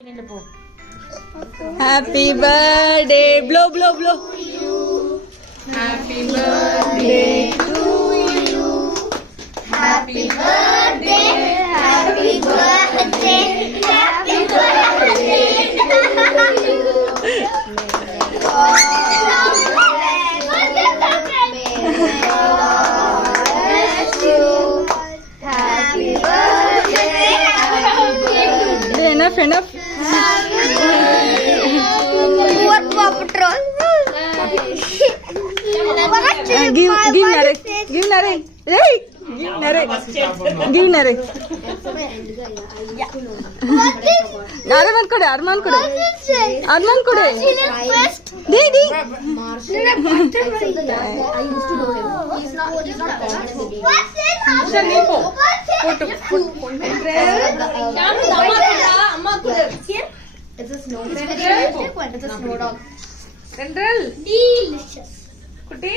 Happy birthday, blow, blow, blow. Happy birthday to you. Happy birthday, happy birthday, happy birthday to you. Happy birthday. Enough. What Paw Patrol? Give Narek. Give Narek. Hey, give Narek. Give Narek. Arman kode. Di. I used to know him. He's not It's a snow. It's a snow dog. Central. Delicious. Kutti.